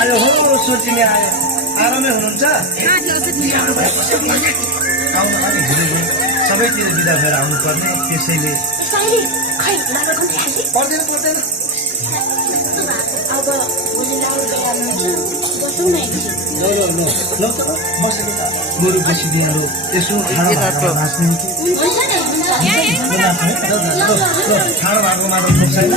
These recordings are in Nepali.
आयो हो सोचिने आयो आरामै हुनुहुन्छ सबैतिर बिदा भएर आउनुपर्ने त्यसैले पर्दैन पर्दैन अब गोरु बसिदिनु यसो ठाडो नाच्ने ठाडो भागोमा त छैन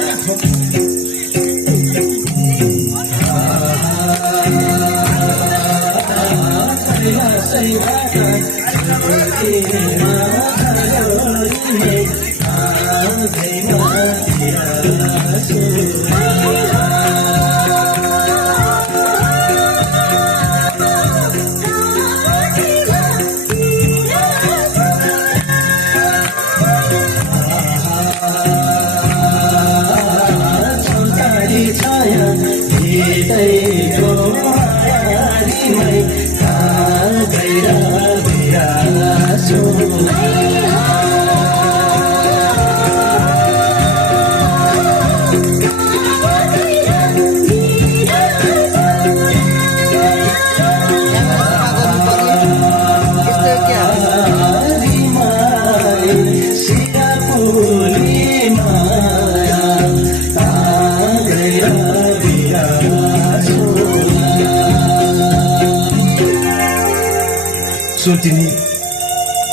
सोचिनी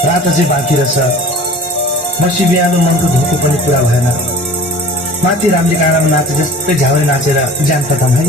रात चाहिँ बाँकी रहेछ मसी बिहान मनको धोको पनि पुरा भएन माथि रामजी काँडामा नाचे जस्तै झ्याउरे नाचेर ज्यान खतम है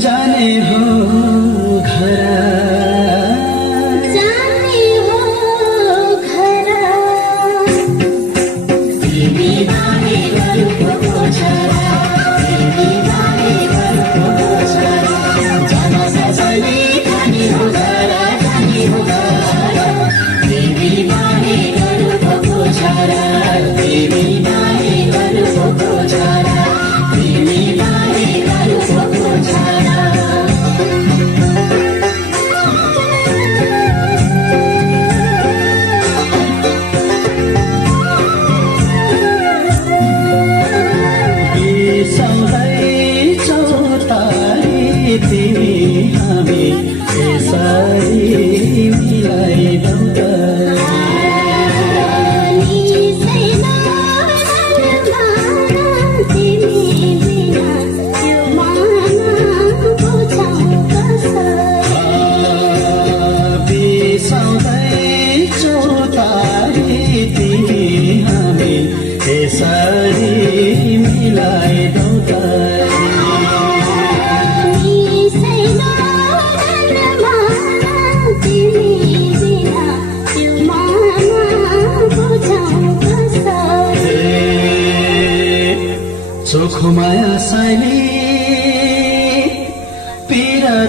जाने हो घर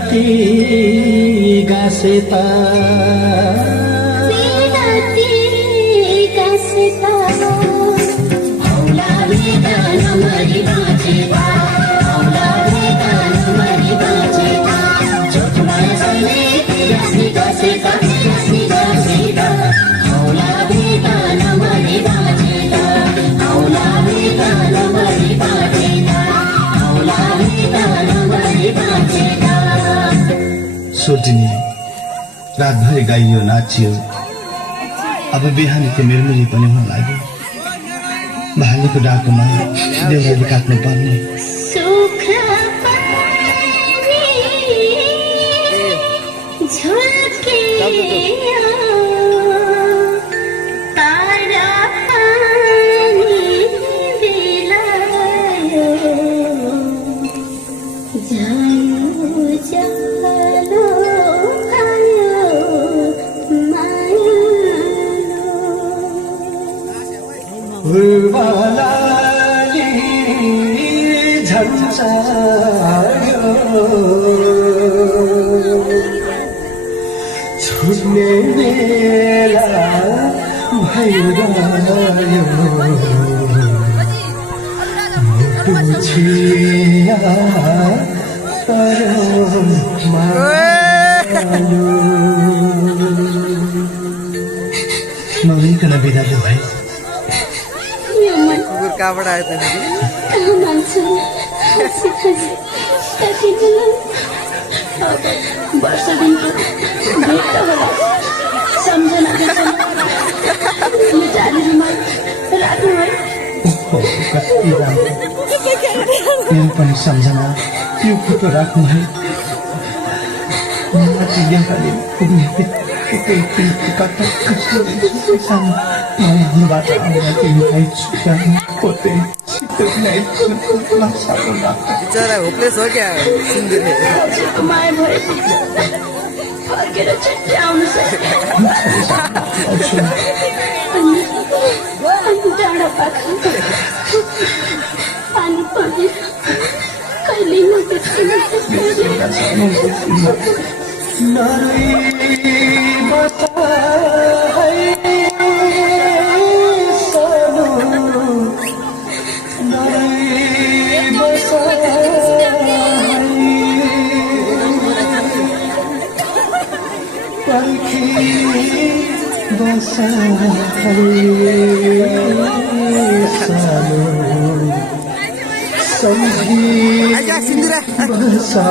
विरती गासेता सोल्टिनी रातभरि गाइयो नाचियो अब बिहान त्यो मिरमिरी पनि हुन लाग्यो भालुको डाकोमा देउराली काट्नु पर्ने उर्वलाली झन्झायो छुट्ने बेला भइरह्यो पुछिया तर मायो नभइकन बिदा भाइ कहाँबाट आयो त वर्ष दिनको भेट त होला सम्झना यो जालीमा राख्नु है मेरो पनि सम्झना यो फोटो राख्नु है माथि यहाँले पुग्ने बित्तिकै कता कस्तो सानो हुनबाट आएर तिमीलाई छुट्याउनु खोज्दै बिचरा होपलेस हो क्या सिन्दुरले माया भएपछि फर्केर छिट्टै आउनु अनि डाँडा पाखा पानी पर्ने कहिले नबिर्सिनु आजा सिन्दुरा बिचरा